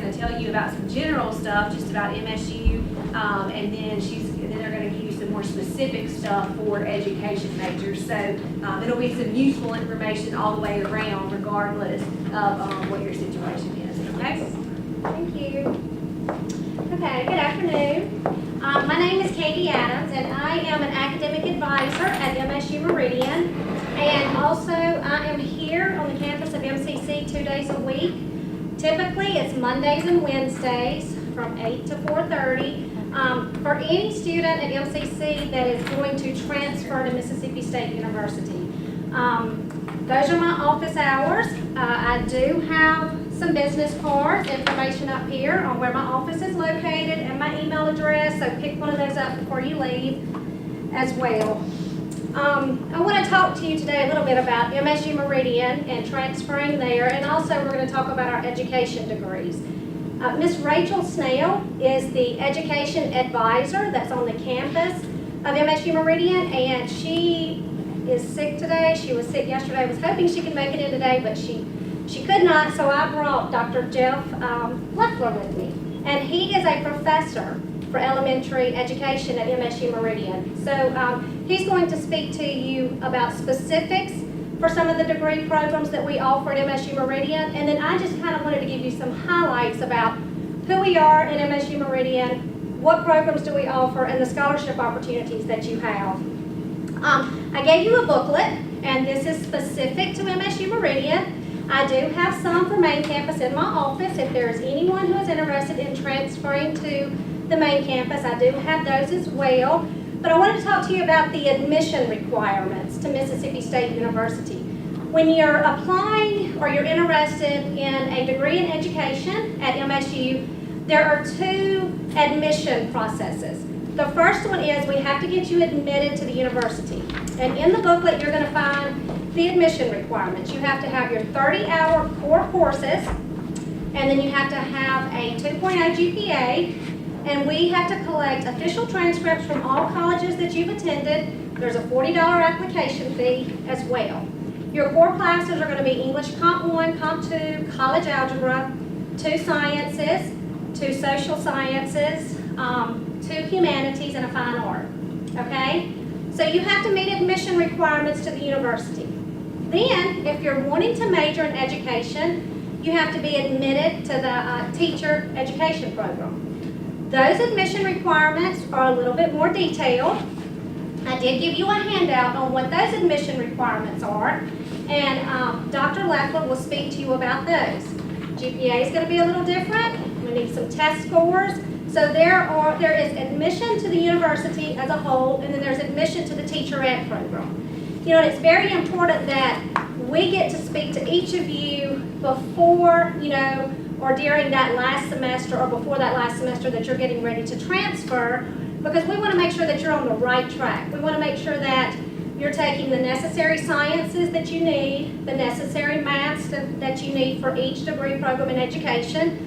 going to tell you about some general stuff just about MSU, and then they're going to give you some more specific stuff for education majors. So it'll be some useful information all the way around, regardless of what your situation is. Okay? Thank you. Okay, good afternoon. My name is Katie Adams, and I am an academic advisor at MSU Meridian. And also, I am here on the campus of MCC 2 days a week. Typically, it's Mondays and Wednesdays from 8 to 4:30. For any student at MCC that is going to transfer to Mississippi State University. Those are my office hours. I do have some business cards, information up here on where my office is located and my email address, so pick one of those up before you leave as well. I want to talk to you today a little bit about MSU Meridian and transferring there, and also we're going to talk about our education degrees. Miss Rachel Snell is the education advisor that's on the campus of MSU Meridian, and she is sick today. She was sick yesterday. I was hoping she could make it in today, but she could not, so I brought Dr. Jeff Leffler with me. And he is a professor for elementary education at MSU Meridian. So he's going to speak to you about specifics for some of the degree programs that we offer at MSU Meridian. And then I just kind of wanted to give you some highlights about who we are at MSU Meridian, what programs do we offer, and the scholarship opportunities that you have. I gave you a booklet, and this is specific to MSU Meridian. I do have some for main campus in my office. If there's anyone who is interested in transferring to the main campus, I do have those as well. But I wanted to talk to you about the admission requirements to Mississippi State University. When you're applying or you're interested in a degree in education at MSU, there are two admission processes. The first one is we have to get you admitted to the university. And in the booklet, you're going to find the admission requirements. You have to have your 30-hour core courses, and then you have to have a 2.0 GPA, and we have to collect official transcripts from all colleges that you've attended. There's a $40 application fee as well. Your core classes are going to be English Comp 1, Comp 2, College Algebra, 2 Sciences, 2 Social Sciences, 2 Humanities, and a Fine Art. Okay? So you have to meet admission requirements to the university. Then, if you're wanting to major in education, you have to be admitted to the teacher education program. Those admission requirements are a little bit more detailed. I did give you a handout on what those admission requirements are, and Dr. Leffler will speak to you about those. GPA is going to be a little different. We need some test scores. So there is admission to the university as a whole, and then there's admission to the teacher ed program. You know, it's very important that we get to speak to each of you before, or during that last semester or before that last semester that you're getting ready to transfer, because we want to make sure that you're on the right track. We want to make sure that you're taking the necessary sciences that you need, the necessary maths that you need for each degree program in education.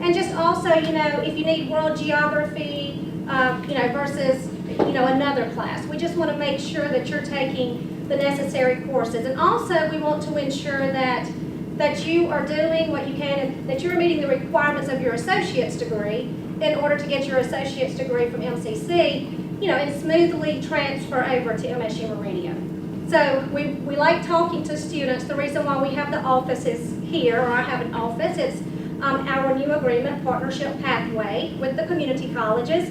And just also, if you need world geography, versus, another class. We just want to make sure that you're taking the necessary courses. And also, we want to ensure that you are doing what you can, and that you're meeting the requirements of your associate's degree in order to get your associate's degree from MCC, and smoothly transfer over to MSU Meridian. So we like talking to students. The reason why we have the offices here, or I have an office, it's our new agreement partnership pathway with the community colleges.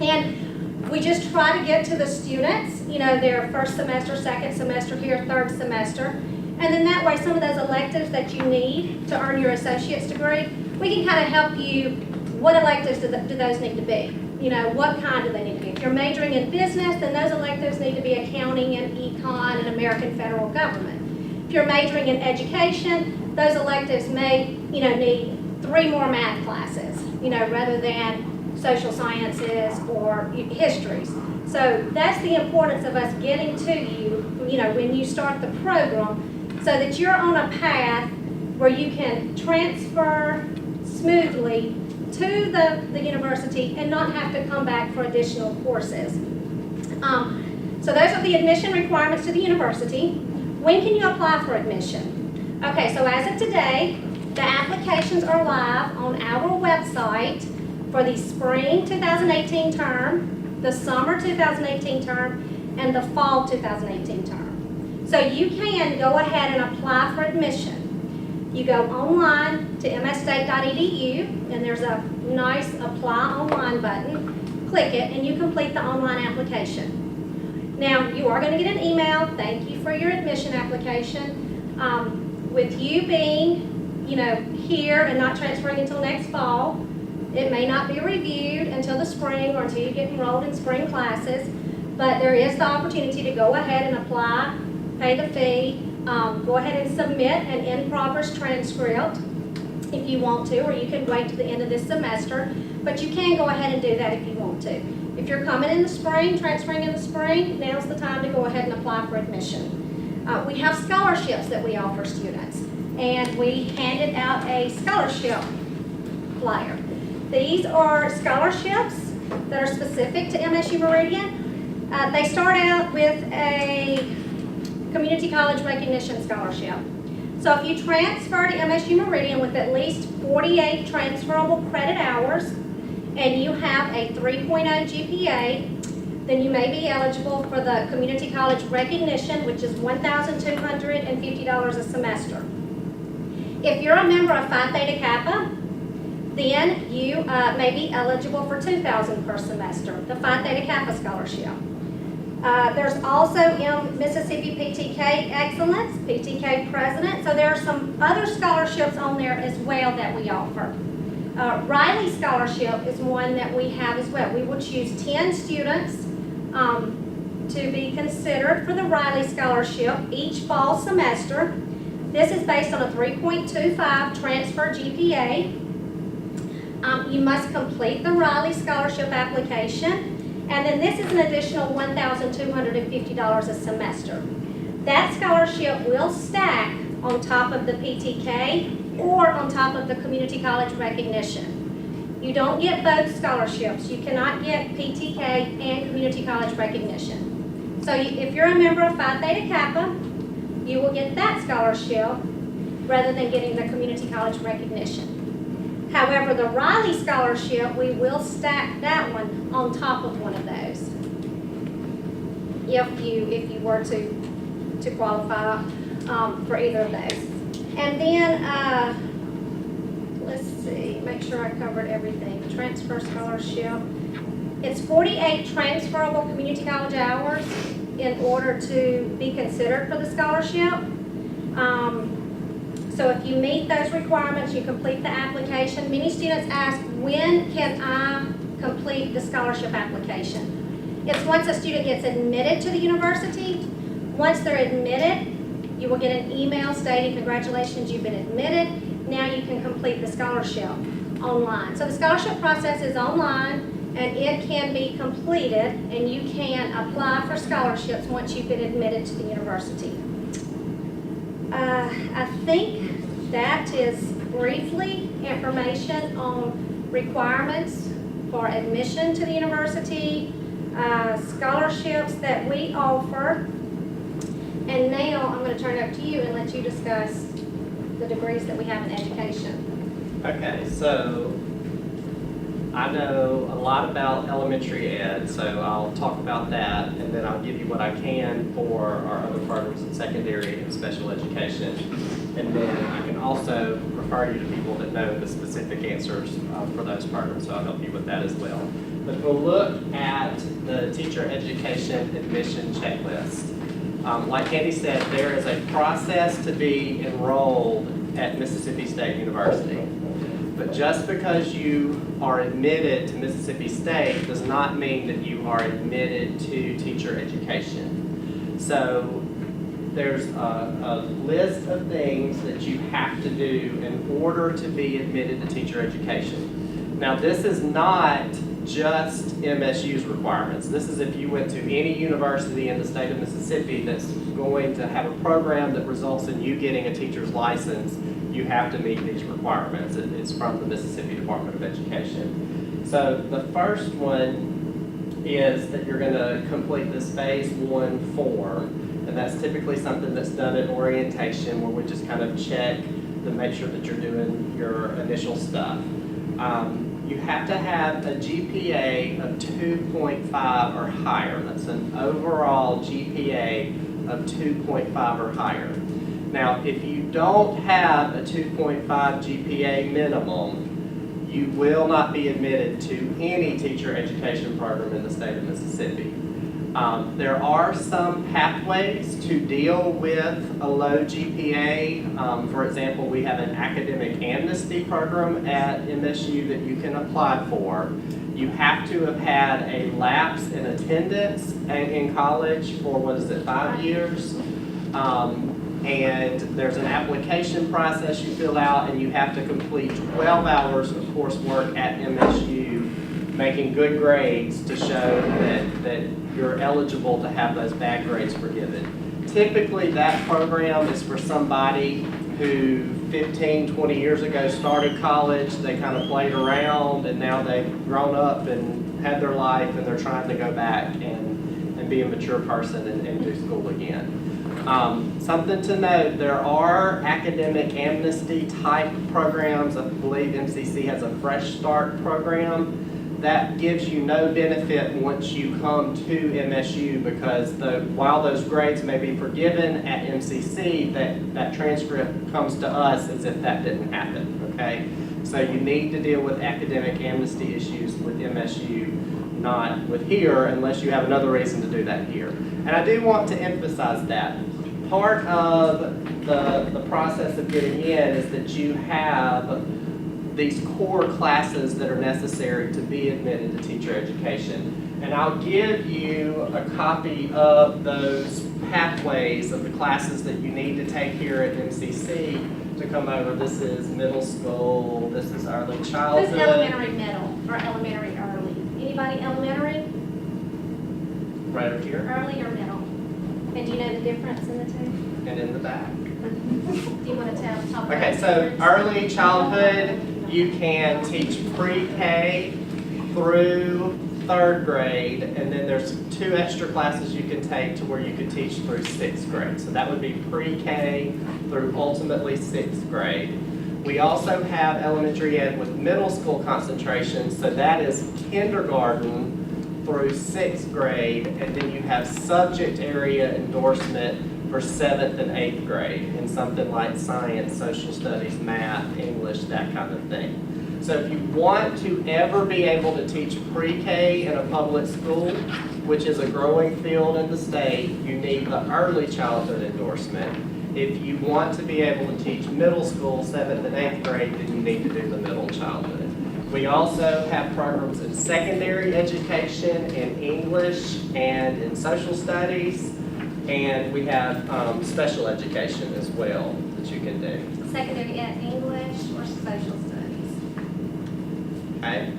And we just try to get to the students, their first semester, second semester here, third semester. And then that way, some of those electives that you need to earn your associate's degree, we can kind of help you. What electives do those need to be? What kind do they need to be? If you're majoring in business, then those electives need to be accounting and econ and American federal government. If you're majoring in education, those electives may, need 3 more math classes, rather than social sciences or histories. So that's the importance of us getting to you, when you start the program, so that you're on a path where you can transfer smoothly to the university and not have to come back for additional courses. So those are the admission requirements to the university. When can you apply for admission? Okay, so as of today, The applications are live on our website for the spring 2018 term, the summer 2018 term, and the fall 2018 term. So you can go ahead and apply for admission. You go online to msstate.edu, and there's a nice Apply Online button. Click it, and you complete the online application. Now, you are going to get an email, thank you for your admission application. With you being, here and not transferring until next fall, it may not be reviewed until the spring or until you get enrolled in spring classes, but there is the opportunity to go ahead and apply, pay the fee, go ahead and submit an in-progress transcript if you want to, or you can wait to the end of this semester, but you can go ahead and do that if you want to. If you're coming in the spring, transferring in the spring, now's the time to go ahead and apply for admission. We have scholarships that we offer students, and we handed out a scholarship flyer. These are scholarships that are specific to MSU Meridian. They start out with a community college recognition scholarship. So if you transfer to MSU Meridian with at least 48 transferable credit hours and you have a 3.0 GPA, then you may be eligible for the community college recognition, which is $1,250 a semester. If you're a member of Phi Theta Kappa, then you may be eligible for $2,000 per semester, the Phi Theta Kappa scholarship. There's also Mississippi PTK Excellence, PTK President, so there are some other scholarships on there as well that we offer. Riley Scholarship is one that we have as well. We will choose 10 students to be considered for the Riley Scholarship each fall semester. This is based on a 3.25 transfer GPA. You must complete the Riley Scholarship application, and then this is an additional $1,250 a semester. That scholarship will stack on top of the PTK or on top of the community college recognition. You don't get both scholarships. You cannot get PTK and community college recognition. So if you're a member of Phi Theta Kappa, you will get that scholarship rather than getting the community college recognition. However, the Riley Scholarship, we will stack that one on top of one of those if you were to qualify for either of those. And then, let's see, make sure I covered everything. Transfer scholarship. It's 48 transferable community college hours in order to be considered for the scholarship. So if you meet those requirements, you complete the application. Many students ask, when can I complete the scholarship application? It's once a student gets admitted to the university. Once they're admitted, you will get an email stating, congratulations, you've been admitted. Now you can complete the scholarship online. So the scholarship process is online, and it can be completed, and you can apply for scholarships once you've been admitted to the university. I think that is briefly information on requirements for admission to the university, scholarships that we offer. And now I'm going to turn it over to you and let you discuss the degrees that we have in education. Okay, so I know a lot about elementary ed, so I'll talk about that, and then I'll give you what I can for our other partners in secondary and special education. And then I can also refer you to people that know the specific answers for those partners, so I'll help you with that as well. But we'll look at the teacher education admission checklist. Like Candy said, there is a process to be enrolled at Mississippi State University. But just because you are admitted to Mississippi State does not mean that you are admitted to teacher education. So there's a list of things that you have to do in order to be admitted to teacher education. Now, this is not just MSU's requirements. This is if you went to any university in the state of Mississippi that's going to have a program that results in you getting a teacher's license, you have to meet these requirements. It's from the Mississippi Department of Education. So the first one is that you're going to complete this phase 1 form, and that's typically something that's done at orientation where we just kind of check to make sure that you're doing your initial stuff. You have to have a GPA of 2.5 or higher. That's an overall GPA of 2.5 or higher. Now, if you don't have a 2.5 GPA minimum, you will not be admitted to any teacher education program in the state of Mississippi. There are some pathways to deal with a low GPA. For example, we have an academic amnesty program at MSU that you can apply for. You have to have had a lapse in attendance in college for, 5 years? And there's an application process you fill out, and you have to complete 12 hours of coursework at MSU, making good grades to show that you're eligible to have those bad grades forgiven. Typically, that program is for somebody who 15, 20 years ago started college, they kind of played around, and now they've grown up and had their life, and they're trying to go back and be a mature person and do school again. Something to note, there are academic amnesty type programs. I believe MCC has a Fresh Start program. That gives you no benefit once you come to MSU, because while those grades may be forgiven at MCC, that transcript comes to us as if that didn't happen, okay? So you need to deal with academic amnesty issues with MSU, not with here, unless you have another reason to do that here. And I do want to emphasize that. Part of the process of getting in is that you have these core classes that are necessary to be admitted to teacher education. And I'll give you a copy of those pathways of the classes that you need to take here at MCC to come over. This is middle school, this is early childhood. Who's elementary middle or elementary early? Anybody elementary? Right over here. Early or middle? And do you know the difference in the two? And in the back. Do you want to talk about Okay, the so difference? early childhood, you can teach pre-K through 3rd grade, and then there's 2 extra classes you can take to where you could teach through 6th grade. So that would be pre-K through ultimately 6th grade. We also have elementary ed with middle school concentration, so that is kindergarten through 6th grade, and then you have subject area endorsement for 7th and 8th grade in something like science, social studies, math, English, that kind of thing. So if you want to ever be able to teach pre-K in a public school, which is a growing field in the state, you need the early childhood endorsement. If you want to be able to teach middle school, 7th and 8th grade, then you need to do the middle childhood. We also have programs in secondary education, in English, and in social studies. And we have special education as well that you can do. Secondary ed, English or social studies? Okay.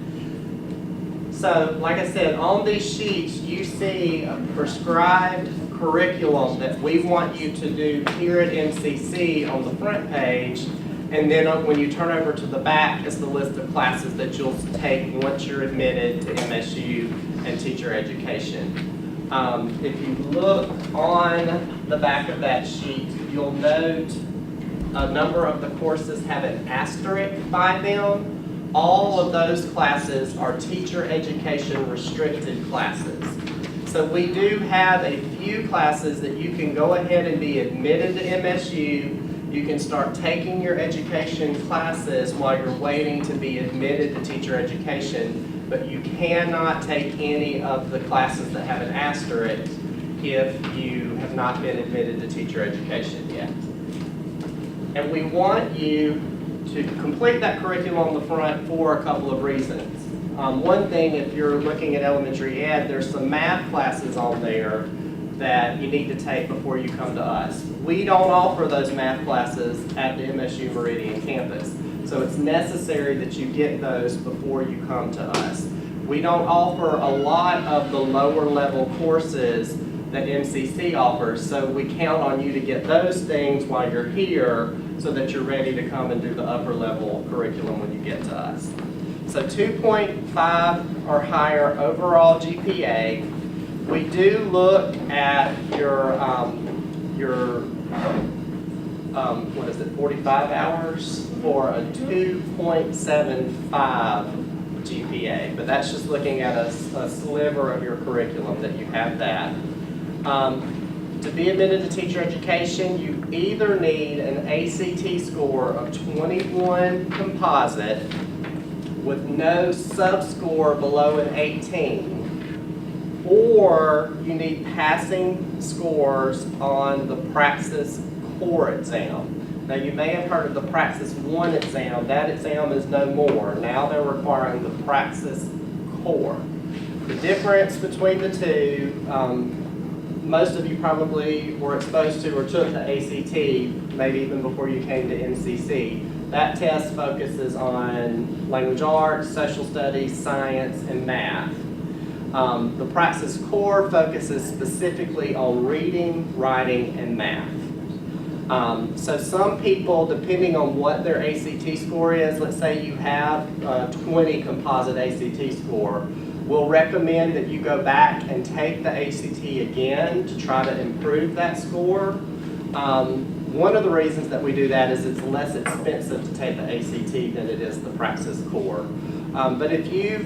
So, like I said, on these sheets, you see a prescribed curriculum that we want you to do here at MCC on the front page. And then when you turn over to the back, is the list of classes that you'll take once you're admitted to MSU and teacher education. If you look on the back of that sheet, you'll note a number of the courses have an asterisk by them. All of those classes are teacher education restricted classes. So we do have a few classes that you can go ahead and be admitted to MSU. You can start taking your education classes while you're waiting to be admitted to teacher education, but you cannot take any of the classes that have an asterisk if you have not been admitted to teacher education yet. And we want you to complete that curriculum on the front for a couple of reasons. One thing, if you're looking at elementary ed, there's some math classes on there that you need to take before you come to us. We don't offer those math classes at the MSU Meridian campus, so it's necessary that you get those before you come to us. We don't offer a lot of the lower level courses that MCC offers, so we count on you to get those things while you're here so that you're ready to come and do the upper level curriculum when you get to us. So 2.5 or higher overall GPA. We do look at your 45 hours for a 2.75 GPA. But that's just looking at a sliver of your curriculum that you have that. To be admitted to teacher education, you either need an ACT score of 21 composite with no sub-score below an 18, or you need passing scores on the Praxis Core exam. Now, you may have heard of the Praxis 1 exam. That exam is no more. Now they're requiring the Praxis Core. The difference between the two, most of you probably were exposed to or took the ACT, maybe even before you came to NCC. That test focuses on language arts, social studies, science, and math. The Praxis Core focuses specifically on reading, writing, and math. So some people, depending on what their ACT score is, let's say you have a 20 composite ACT score, we'll recommend that you go back and take the ACT again to try to improve that score. One of the reasons that we do that is it's less expensive to take the ACT than it is the Praxis Core. But if you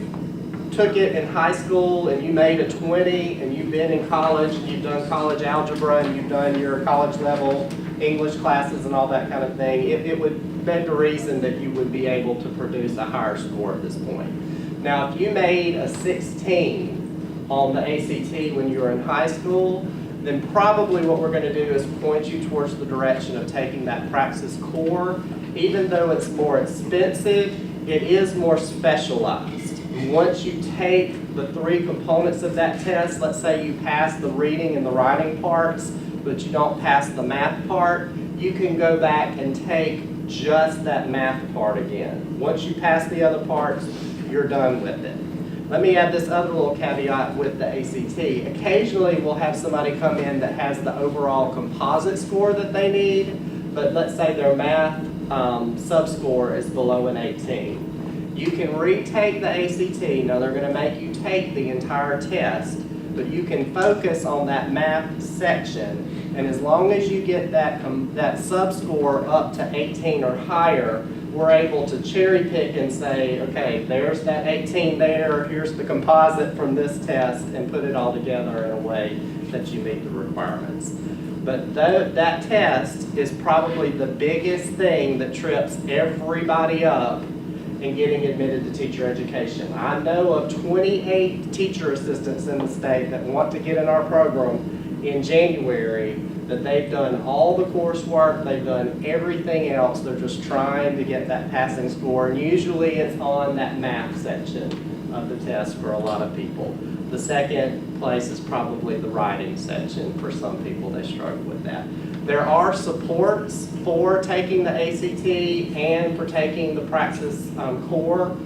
took it in high school and you made a 20 and you've been in college and you've done college algebra and you've done your college level English classes and all that kind of thing, it would beg the reason that you would be able to produce a higher score at this point. Now, if you made a 16 on the ACT when you were in high school, then probably what we're going to do is point you towards the direction of taking that Praxis Core. Even though it's more expensive, it is more specialized. Once you take the 3 components of that test, let's say you pass the reading and the writing parts, but you don't pass the math part, you can go back and take just that math part again. Once you pass the other parts, you're done with it. Let me add this other little caveat with the ACT. Occasionally we'll have somebody come in that has the overall composite score that they need, but let's say their math sub-score is below an 18. You can retake the ACT. Now they're going to make you take the entire test, but you can focus on that math section, and as long as you get that sub-score up to 18 or higher, we're able to cherry pick and say, okay, there's that 18 there, here's the composite from this test, and put it all together in a way that you meet the requirements. But that test is probably the biggest thing that trips everybody up in getting admitted to teacher education. I know of 28 teacher assistants in the state that want to get in our program in January, that they've done all the coursework, they've done everything else, they're just trying to get that passing score, and usually it's on that math section of the test for a lot of people. The second place is probably the writing section. For some people, they struggle with that. There are supports for taking the ACT and for taking the Praxis Core.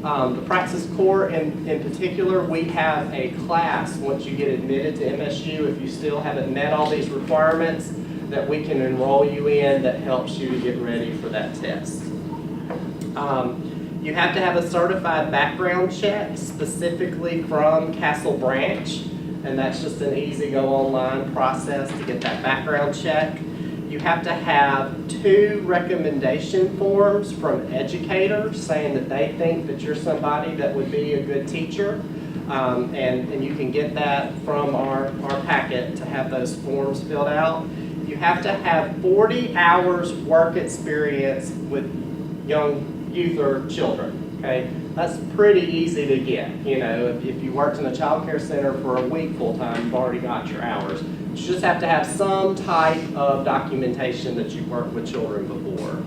The Praxis Core in particular, we have a class once you get admitted to MSU, if you still haven't met all these requirements, that we can enroll you in that helps you to get ready for that test. You have to have a certified background check specifically from Castle Branch, and that's just an easy go online process to get that background check. You have to have 2 recommendation forms from educators saying that they think that you're somebody that would be a good teacher. And you can get that from our packet to have those forms filled out. You have to have 40 hours work experience with youth or children. Okay, that's pretty easy to get. You know, if you worked in a child care center for a week full time, you've already got your hours. You just have to have some type of documentation that you've worked with children before.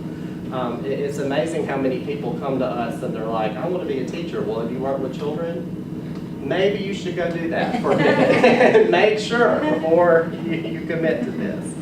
It's amazing how many people come to us and they're like, I want to be a teacher. Well, have you worked with children? Maybe you should go do that for a minute. Make sure before you commit to this.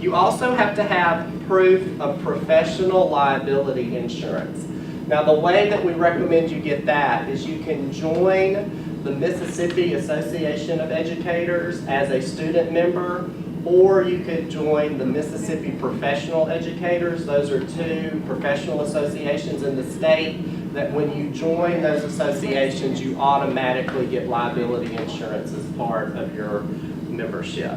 You also have to have proof of professional liability insurance. Now, the way that we recommend you get that is you can join the Mississippi Association of Educators as a student member, or you could join the Mississippi Professional Educators. Those are 2 professional associations in the state that when you join those associations, you automatically get liability insurance as part of your membership.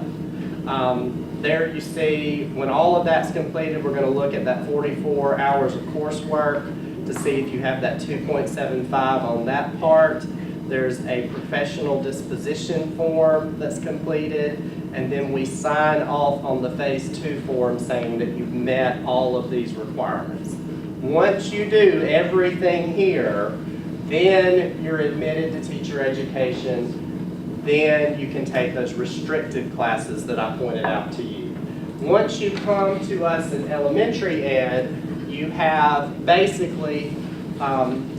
There you see, when all of that's completed, we're going to look at that 44 hours of coursework to see if you have that 2.75 on that part. There's a professional disposition form that's completed, and then we sign off on the Phase 2 form saying that you've met all of these requirements. Once you do everything here, then you're admitted to teacher education. Then you can take those restricted classes that I pointed out to you. Once you come to us in elementary ed, you have basically,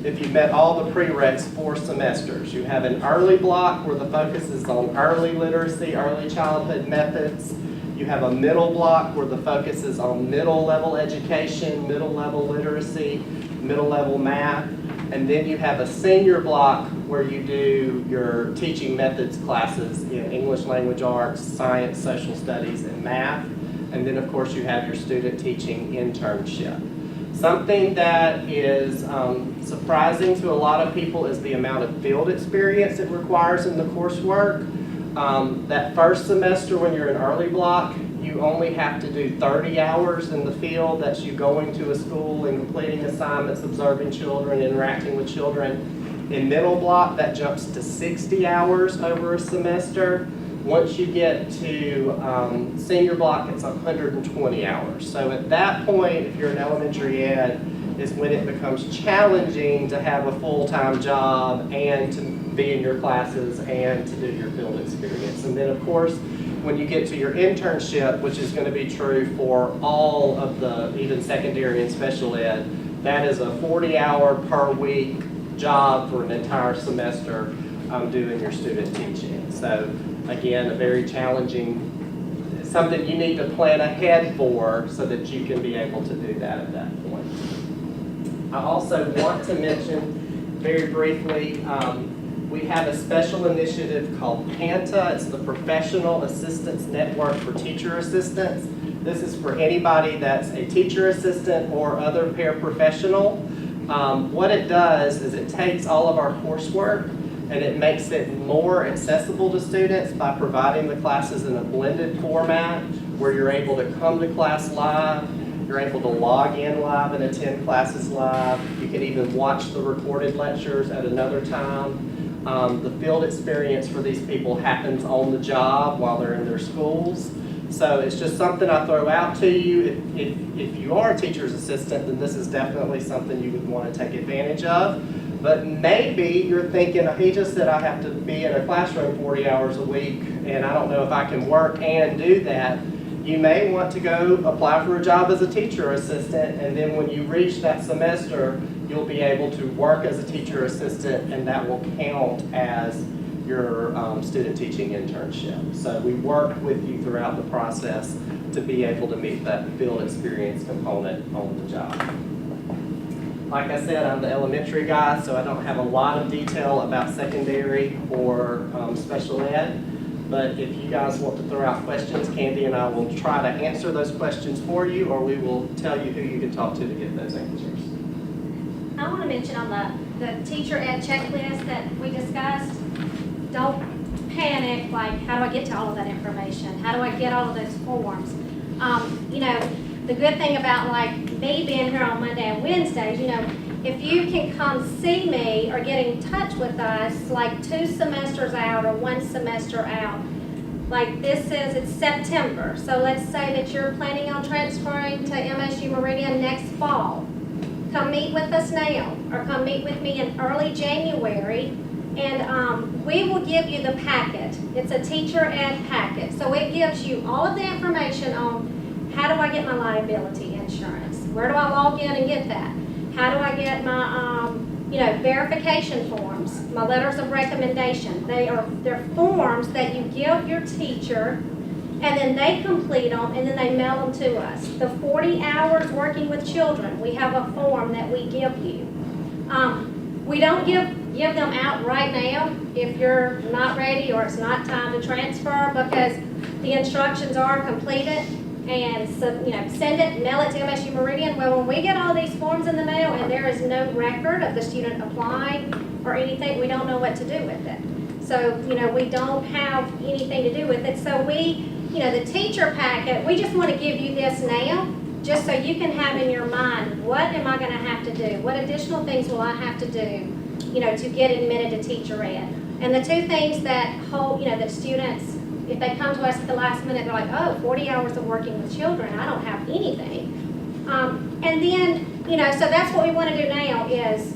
if you've met all the prereqs, 4 semesters. You have an early block where the focus is on early literacy, early childhood methods. You have a middle block where the focus is on middle level education, middle level literacy, middle level math. And then you have a senior block where you do your teaching methods classes in English language arts, science, social studies, and math. And then of course you have your student teaching internship. Something that is surprising to a lot of people is the amount of field experience it requires in the coursework. That first semester when you're in early block, you only have to do 30 hours in the field. That's you going to a school and completing assignments, observing children, interacting with children. In middle block, that jumps to 60 hours over a semester. Once you get to senior block, it's 120 hours. So at that point, if you're in elementary ed, is when it becomes challenging to have a full-time job and to be in your classes and to do your field experience. And then of course, when you get to your internship, which is going to be true for all of the, even secondary and special ed, that is a 40-hour per week job for an entire semester doing your student teaching. So again, a very challenging, something you need to plan ahead for so that you can be able to do that at that point. I also want to mention very briefly, we have a special initiative called Panta. It's the Professional Assistance Network for Teacher Assistants. This is for anybody that's a teacher assistant or other paraprofessional. What it does is it takes all of our coursework and it makes it more accessible to students by providing the classes in a blended format where you're able to come to class live, you're able to log in live and attend classes live. You can even watch the recorded lectures at another time. The field experience for these people happens on the job while they're in their schools. So it's just something I throw out to you. If you are a teacher's assistant, then this is definitely something you would want to take advantage of. But maybe you're thinking, he just said I have to be in a classroom 40 hours a week, and I don't know if I can work and do that. You may want to go apply for a job as a teacher assistant, and then when you reach that semester, you'll be able to work as a teacher assistant, and that will count as your student teaching internship. So we work with you throughout the process to be able to meet that field experience component on the job. Like I said, I'm the elementary guy, so I don't have a lot of detail about secondary or special ed. But if you guys want to throw out questions, Candy and I will try to answer those questions for you, or we will tell you who you can talk to get those answers. I want to mention on the teacher ed checklist that we discussed, don't panic, like, how do I get to all of that information? How do I get all of those forms? You know, the good thing about like me being here on Monday and Wednesdays, you know, if you can come see me or get in touch with us like 2 semesters out or 1 semester out, like this says it's September. So let's say that you're planning on transferring to MSU Meridian next fall. Come meet with us now, or come meet with me in early January, and we will give you the packet. It's a teacher ed packet. So it gives you all of the information on how do I get my liability insurance? Where do I log in and get that? How do I get my verification forms, my letters of recommendation? They're forms that you give your teacher, and then they complete them, and then they mail them to us. The 40 hours working with children, we have a form that we give you. We don't give them out right now if you're not ready or it's not time to transfer, because the instructions are completed. And so, send it, mail it to MSU Meridian. Well, when we get all these forms in the mail and there is no record of the student applying or anything, we don't know what to do with it. So, we don't have anything to do with it. So we the teacher packet, we just want to give you this now, just so you can have in your mind, what am I going to have to do? What additional things will I have to do, to get admitted to teacher ed? And the two things that hold, that students, if they come to us at the last minute, they're like, oh, 40 hours of working with children, I don't have anything. And then, so that's what we want to do now is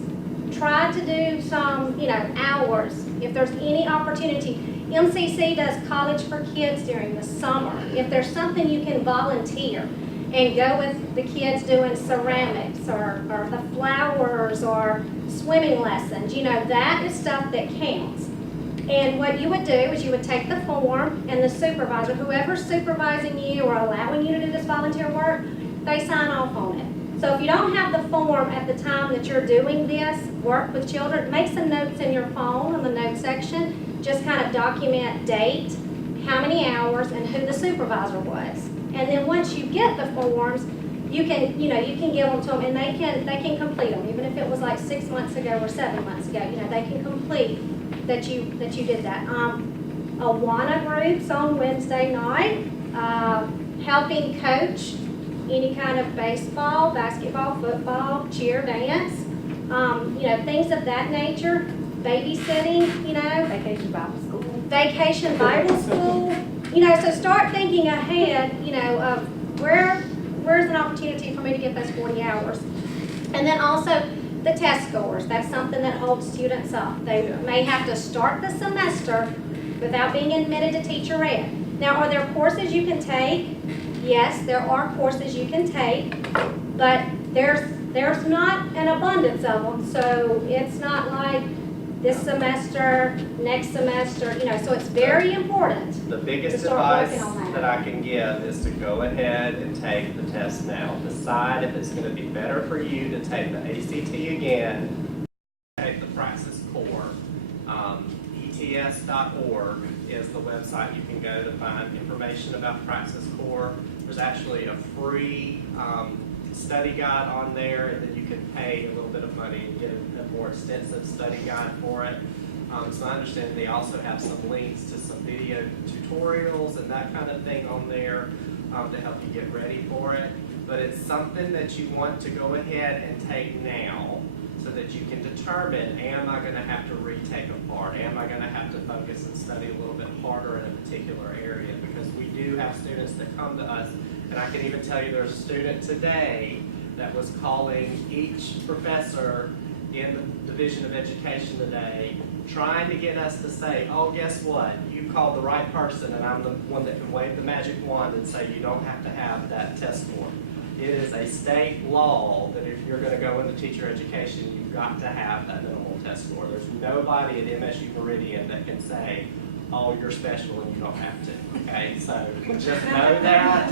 try to do some, hours. If there's any opportunity, MCC does college for kids during the summer. If there's something you can volunteer and go with the kids doing ceramics or the flowers or swimming lessons, that is stuff that counts. And what you would do is you would take the form and the supervisor, whoever's supervising you or allowing you to do this volunteer work, they sign off on it. So if you don't have the form at the time that you're doing this work with children, make some notes in your phone on the notes section. Just kind of document date, how many hours, and who the supervisor was. And then once you get the forms, you can give them to them, and they can complete them, even if it was like 6 months ago or 7 months ago. They can complete that you did that. Awana groups on Wednesday night, helping coach any kind of baseball, basketball, football, cheer, dance, things of that nature. Babysitting, Vacation Bible School. Vacation Bible School. So start thinking ahead, of where's an opportunity for me to get those 40 hours. And then also the test scores. That's something that holds students up. They may have to start the semester without being admitted to teacher ed. Now, are there courses you can take? Yes, there are courses you can take, but there's not an abundance of them. So it's not like this semester, next semester, so it's very important. The biggest to start advice working on that I can give is to go ahead and take the test now. Decide if it's going to be better for you to take the ACT again, take the Praxis Core. ETS.org is the website you can go to find information about Praxis Core. There's actually a free study guide on there, and then you can pay a little bit of money and get a more extensive study guide for it. So I understand they also have some links to some video tutorials and that kind of thing on there to help you get ready for it. But it's something that you want to go ahead and take now so that you can determine, am I going to have to retake a part? Am I going to have to focus and study a little bit harder in a particular area? Because we do have students that come to us, and I can even tell you there's a student today that was calling each professor in the Division of Education today, trying to get us to say, oh, guess what? You called the right person, and I'm the one that can wave the magic wand and say you don't have to have that test form. It is a state law that if you're going to go into teacher education, you've got to have that minimal test score. There's nobody at MSU Meridian that can say, oh, you're special and you don't have to, okay? So just know that.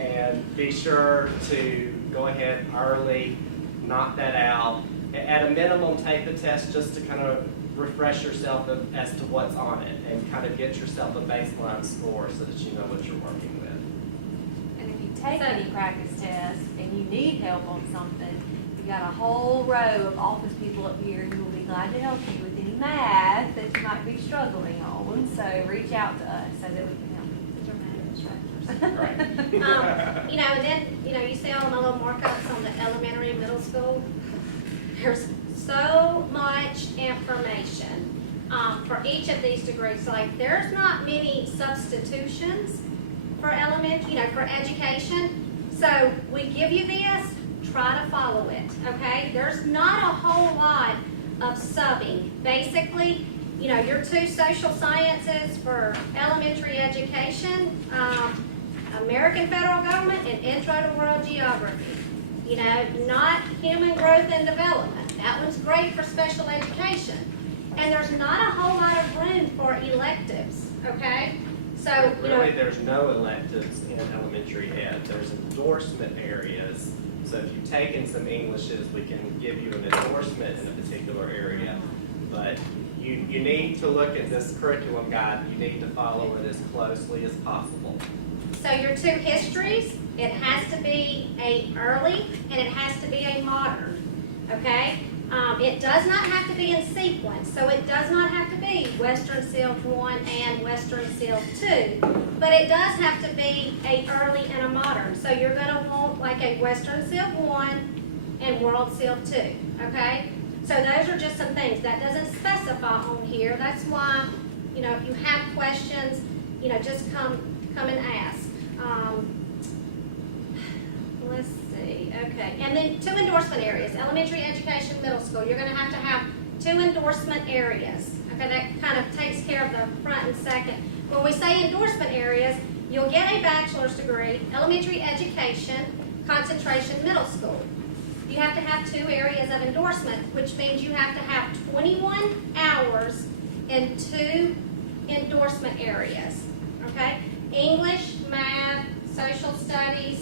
And be sure to go ahead early, knock that out. At a minimum, take the test just to kind of refresh yourself as to what's on it and kind of get yourself a baseline score so that you know what you're working with. And if you take any practice tests and you need help on something, we got a whole row of office people up here who will be glad to help you with any math that you might be struggling on. So reach out to us so that we can help you. Right. And then, you see all my little markups on the elementary and middle school. There's so much information for each of these degrees. Like, there's not many substitutions for elementary, for education. So we give you this, try to follow it, okay? There's not a whole lot of subbing. Basically, your two social sciences for elementary education, American federal government, and intro to world geography. Not human growth and development. That one's great for special education. And there's not a whole lot of room for electives, okay? So, really, there's no electives in elementary ed. There's endorsement areas. So if you've taken some Englishes, we can give you an endorsement in a particular area. But you need to look at this curriculum guide. You need to follow it as closely as possible. So your two histories, it has to be a early and it has to be a modern, okay? It does not have to be in sequence, so it does not have to be Western Civ 1 and Western Civ 2, but it does have to be a early and a modern. So you're gonna want like a Western Civ 1 and World Civ 2, okay? So those are just some things. That doesn't specify on here. That's why, you know, if you have questions, you know, just come and ask. Let's see, okay. And then 2 endorsement areas, elementary education, middle school. You're gonna have 2 endorsement areas. Okay, that kind of takes care of the front and second. When we say endorsement areas, you'll get a bachelor's degree, elementary education, concentration, middle school. You have to have 2 areas of endorsement, which means you have to have 21 hours in 2 endorsement areas, okay? English, math, social studies,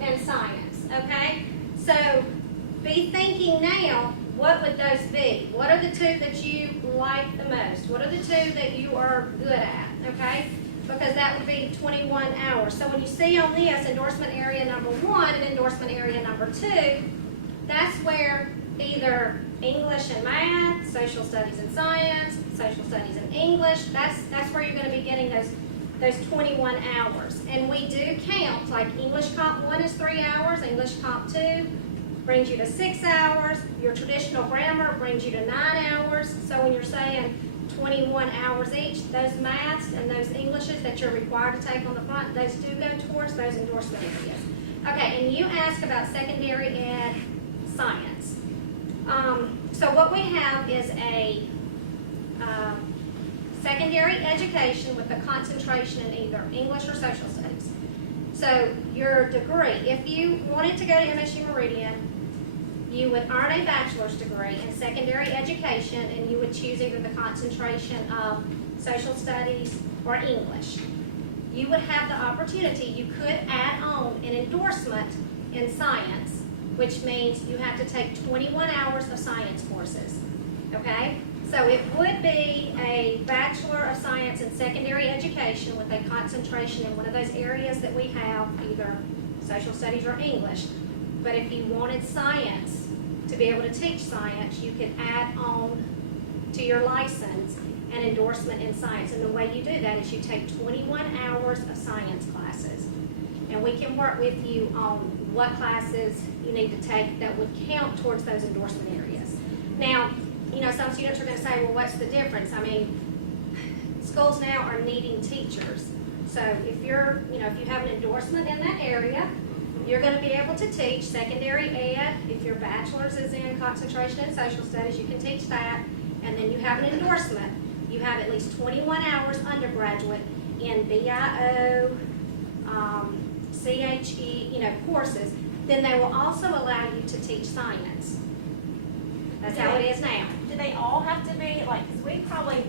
and science, okay? So be thinking now, what would those be? What are the 2 that you like the most? What are the 2 that you are good at, okay? Because that would be 21 hours. So when you see on this endorsement area number 1 and endorsement area number 2, that's where either English and math, social studies and science, social studies and English, that's where you're going to be getting those 21 hours. And we do count, like English Comp 1 is 3 hours, English Comp 2 brings you to 6 hours, your traditional grammar brings you to 9 hours. So when you're saying 21 hours each, those maths and those Englishes that you're required to take on the front, those do go towards those endorsement areas. Okay, and you asked about secondary ed science. So what we have is a secondary education with a concentration in either English or social studies. So your degree, if you wanted to go to MSU Meridian, you would earn a bachelor's degree in secondary education, and you would choose either the concentration of social studies or English. You would have the opportunity, you could add on an endorsement in science, which means you have to take 21 hours of science courses, okay? So it would be a Bachelor of Science in Secondary Education with a concentration in one of those areas that we have, either social studies or English. But if you wanted science, to be able to teach science, you could add on to your license an endorsement in science. And the way you do that is you take 21 hours of science classes. And we can work with you on what classes you need to take that would count towards those endorsement areas. Now, you know, some students are going to say, well, what's the difference? I mean, schools now are needing teachers. So if you're, you know, if you have an endorsement in that area, you're going to be able to teach secondary ed. If your bachelor's is in concentration in social studies, you can teach that. And then you have an endorsement. You have at least 21 hours undergraduate in BIO, CHE, you know, courses. Then they will also allow you to teach science. That's how it is now. Do they all have to be, like, because we probably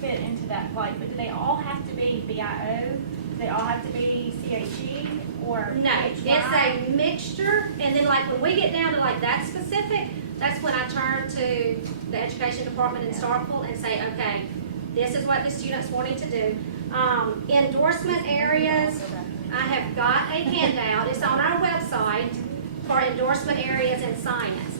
fit into that place, but do they all have to be BIO? Do they all have to be CHE or No, HY? it's a mixture, and then like when we get down to like that specific, that's when I turn to the education department in Starkville and say, okay, this is what the student's wanting to do. Endorsement areas, I have got a handout, it's on our website for endorsement areas in science.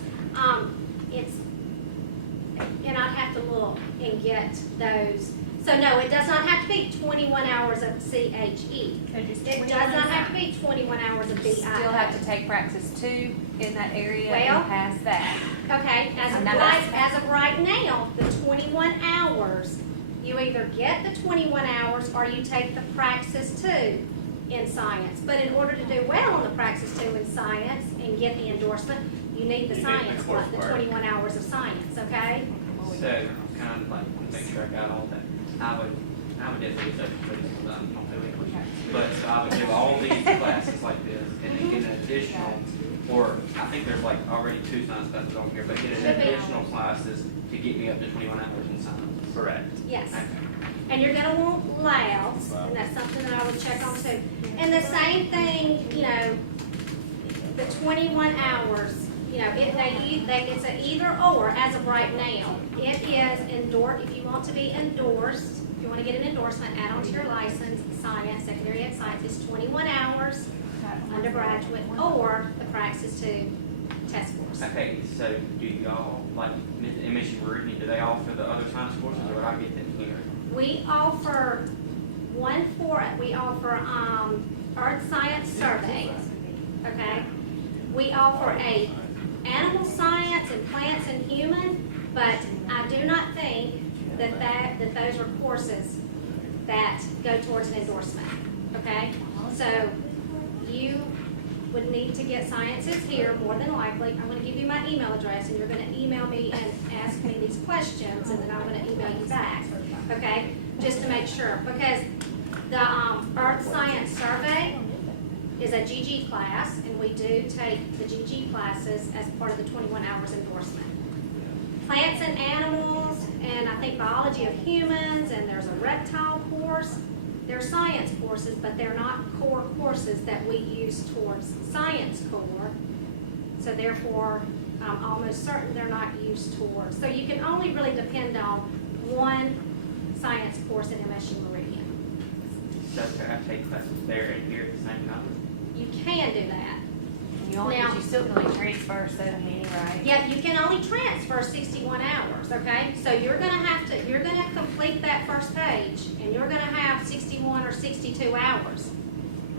And I'd have to look and get those. So no, it does not have to be 21 hours of CHE. So just It does not have to be 21 hours of BI. Still have to take praxis 2 in that area Well, and pass that. Okay, as And that's- of right now, the 21 hours, you either get the 21 hours or you take the praxis 2 in science. But in order to do well on the praxis 2 in science and get the endorsement, you need the You need the science, the coursework. 21 hours of science, okay? So, kind of like, to make sure I got all that, I would definitely social studies, because I don't do English. But, so I would do all these classes like this, and then get an additional, or, I think there's like already 2 science classes on here, but get an Should be. additional classes to get me up to 21 hours in science. Correct. Yes. Okay. And you're gonna want labs, and that's something that I would check on too. And the same thing, you know, the 21 hours, you know, it's a either or as of right now. It is endorsed, if you want to be endorsed, if you want to get an endorsement, add on to your license, science, secondary ed science is 21 hours undergraduate or the praxis 2 test course. Okay, so do y'all, like, MSU Meridian, do they offer the other science courses, or would I get them here? We offer earth science surveys, okay? We offer a animal science and plants and human, but I do not think that those are courses that go towards an endorsement, okay? So you would need to get sciences here, more than likely. I'm gonna give you my email address, and you're gonna email me and ask me these questions, and then I'm gonna email you back, okay? Just to make sure, because the earth science survey is a GG class, and we do take the GG classes as part of the 21 hours endorsement. Plants and animals, and I think biology of humans, and there's a reptile course. They're science courses, but they're not core courses that we use towards science core. So therefore, I'm almost certain they're not used towards. So you can only really depend on one science course in MSU Meridian. So could I take classes there and here at the same time? You can do that. You still can only transfer so many, right? Yeah, you can only transfer 61 hours, okay? So you're gonna complete that first page, and you're gonna have 61 or 62 hours.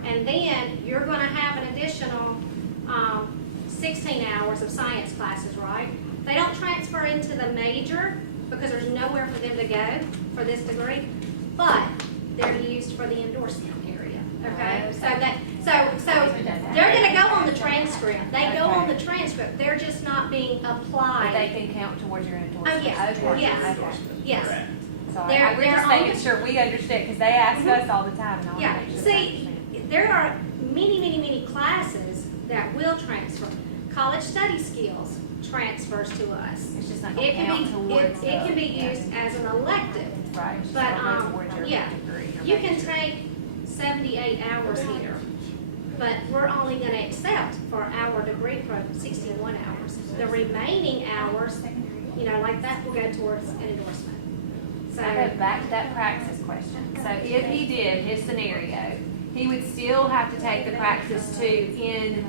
And then you're gonna have an additional 16 hours of science classes, right? They don't transfer into the major because there's nowhere for them to go for this degree, but they're used for the endorsement area, okay? So they're gonna go on the transcript. They go on the transcript. They're just not being But applied. they can count towards your endorsement. Oh, yes. Okay. Yes. Okay. Yes. Sorry, They're- we're just they're making on- sure we understand, because they ask us all the time, and I want to Yeah, make sure. see, there are many classes that will transfer. College study skills transfers to us. It's just not It going to can count be, towards. it can be used as an elective. Right. it's but, not going towards your yeah, degree or You can major. take 78 hours here, but we're only gonna accept for our degree program 61 hours. The remaining hours, like that will go towards an endorsement. So, I go back to that praxis question. So if he did his scenario, he would still have to take the praxis too in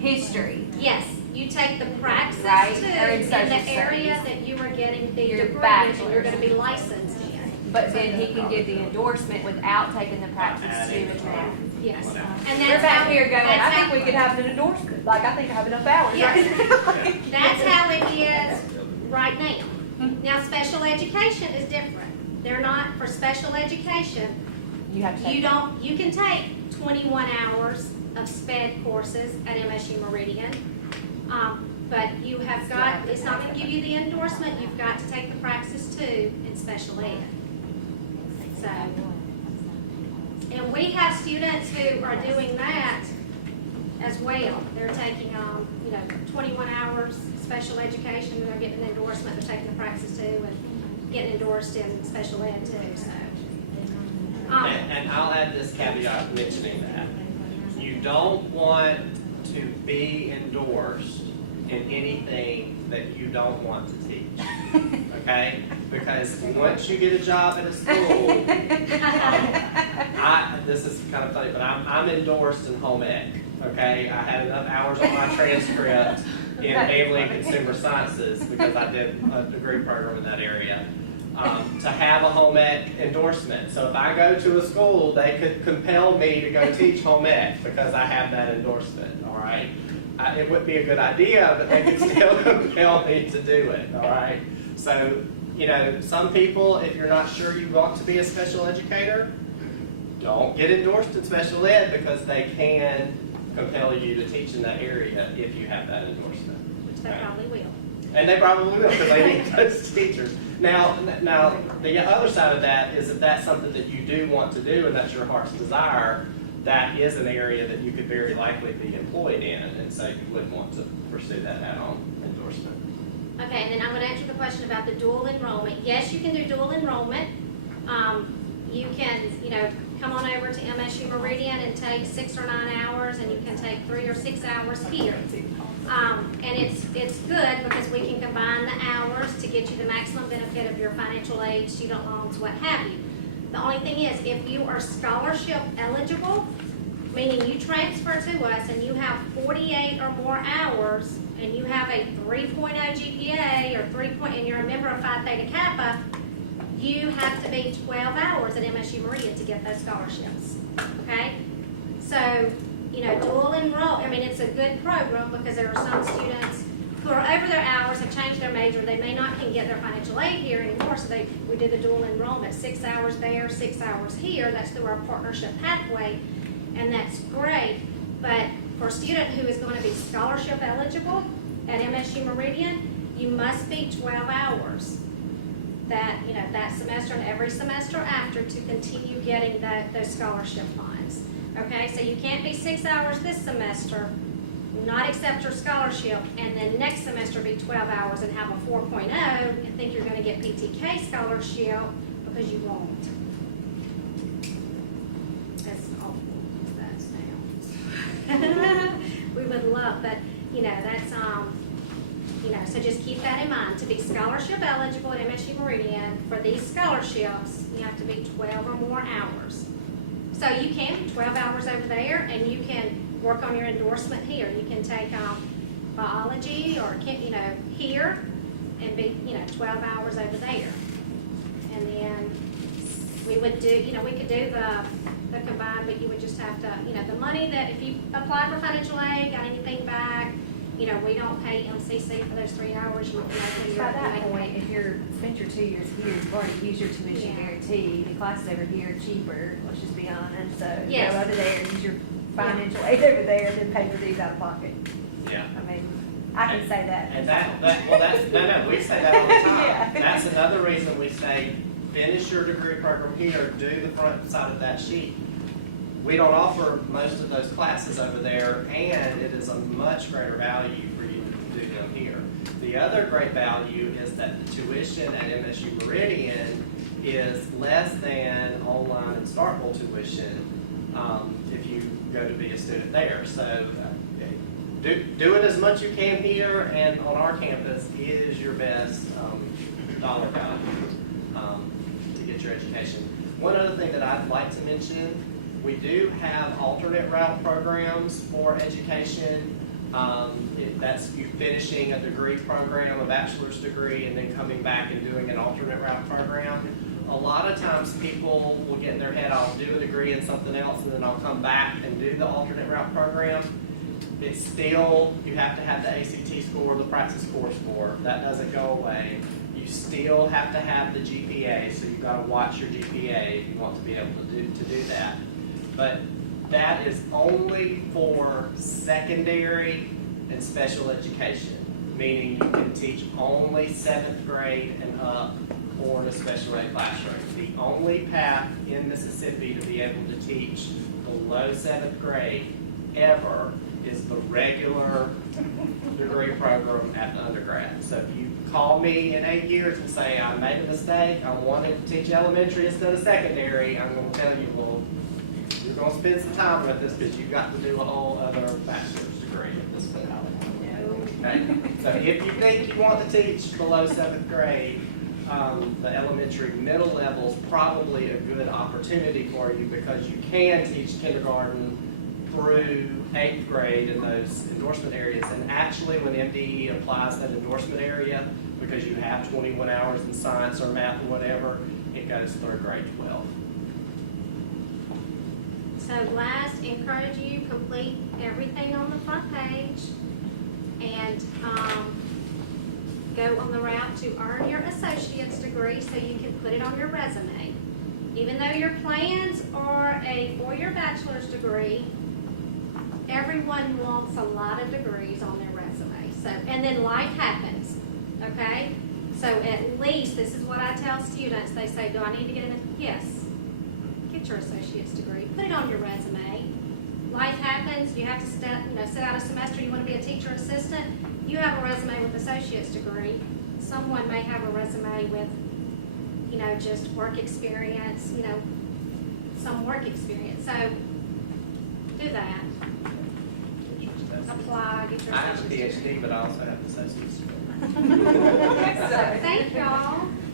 history. yes, you take the praxis Right, too or in in social the area studies. that you are getting the Your degree, and bachelor's. you're gonna be licensed in. But then he can get the endorsement without taking the praxis too in math. Yes, and We're that's back how, here going, that's I how, think we could have an endorsement, like I think I have enough hours, right? that's how it is right now. Now, special education is different. They're not, for special education, You have to take. you can take 21 hours of SPED courses at MSU Meridian. But you have got, it's not gonna give you the endorsement, you've got to take the praxis too in special ed. So, and we have students who are doing that as well. They're taking, 21 hours special education, and they're getting an endorsement, they're taking the praxis too, and getting endorsed in special ed too, so. And I'll add this caveat mentioning that. You don't want to be endorsed in anything that you don't want to teach, okay? Because once you get a job at a school, this is kind of funny, but I'm endorsed in home ec, okay? I had enough hours on my transcript in family and consumer sciences because I did a degree program in that area. To have a home ec endorsement. So if I go to a school, they could compel me to go teach home ec because I have that endorsement, all right? It wouldn't be a good idea, but they could still compel me to do it, all right? So, some people, if you're not sure you want to be a special educator, don't get endorsed in special ed because they can compel you to teach in that area if you have that endorsement. Which they probably will. And they probably will because they need those teachers. Now, the other side of that is if that's something that you do want to do and that's your heart's desire, that is an area that you could very likely be employed in, and so you wouldn't want to pursue that add-on endorsement. Okay, and then I'm gonna answer the question about the dual enrollment. Yes, you can do dual enrollment. You can, come on over to MSU Meridian and take 6 or 9 hours, and you can take 3 or 6 hours here. And it's good because we can combine the hours to get you the maximum benefit of your financial aid, student loans, what have you. The only thing is, if you are scholarship eligible, meaning you transfer to us and you have 48 or more hours, and you have a 3.0 GPA or 3 point, and you're a member of Phi Theta Kappa, you have to be 12 hours at MSU Meridian to get those scholarships, okay? So, you know, dual enroll, I mean, it's a good program because there are some students who are over their hours, have changed their major, they may not can get their financial aid here anymore, so we do the dual enrollment, 6 hours there, 6 hours here, that's through our partnership pathway, and that's great. But for a student who is going to be scholarship eligible at MSU Meridian, you must be 12 hours that, you know, that semester and every semester after to continue getting those scholarship funds. Okay, so you can't be 6 hours this semester, not accept your scholarship, and then next semester be 12 hours and have a 4.0 and think you're going to get PTK scholarship, because you won't. That's awful. That sounds. We would love, but you know, that's you know, so just keep that in mind. To be scholarship eligible at MSU Meridian, for these scholarships, you have to be 12 or more hours. So you can be 12 hours over there, and you can work on your endorsement here. You can take biology or, you know, here, and be, you know, 12 hours over there. And then we would do, you know, we could do the combined, but you would just have to, you know, the money that, if you apply for financial aid, got anything back, you know, we don't pay MCC for those 3 hours. You can By that point, if you're spent your 2 years here, you've already used your tuition Yeah. guarantee, the classes over here are cheaper, let's just be honest, so Yes. go over there, use your financial aid over there, and then pay your dues out of pocket. Yeah. I mean, I can say that. And no, we say that all the time. Yeah. That's another reason we say, finish your degree program here, do the front side of that sheet. We don't offer most of those classes over there, and it is a much greater value for you to do them here. The other great value is that the tuition at MSU Meridian is less than online and Starkville tuition if you go to be a student there. So do it as much you can here, and on our campus is your best dollar value to get your education. One other thing that I'd like to mention, we do have alternate route programs for education. That's you finishing a degree program, a bachelor's degree, and then coming back and doing an alternate route program. A lot of times people will get in their head, I'll do a degree in something else, and then I'll come back and do the alternate route program. It's still, you have to have the ACT score, the praxis core score. That doesn't go away. You still have to have the GPA, so you've got to watch your GPA if you want to be able to do that. But that is only for secondary and special education, meaning you can teach only 7th grade and up or in a special ed classroom. The only path in Mississippi to be able to teach below 7th grade ever is the regular degree program at the undergrad. So if you call me in 8 years and say, I made a mistake, I wanted to teach elementary instead of secondary, I'm going to tell you, well, you're going to spend some time with this because you've got to do a whole other bachelor's degree at this point. Okay? So if you think you want to teach below 7th grade, the elementary middle level is probably a good opportunity for you, because you can teach kindergarten through 8th grade in those endorsement areas. And actually, when MDE applies that endorsement area, because you have 21 hours in science or math or whatever, it goes through grade 12. So last, encourage you, complete everything on the front page, and go on the route to earn your associate's degree so you can put it on your resume. Even though your plans are a 4-year bachelor's degree, everyone wants a lot of degrees on their resume. So, and then life happens, okay? So at least, this is what I tell students. They say, do I need to get an, yes. Get your associate's degree, put it on your resume. Life happens, you have to sit out a semester, you want to be a teacher assistant, you have a resume with associate's degree. Someone may have a resume with, just work experience, some work experience. So do that. Apply, get your I have a associate's degree. PhD, but I also have an associate's degree. So thank y'all.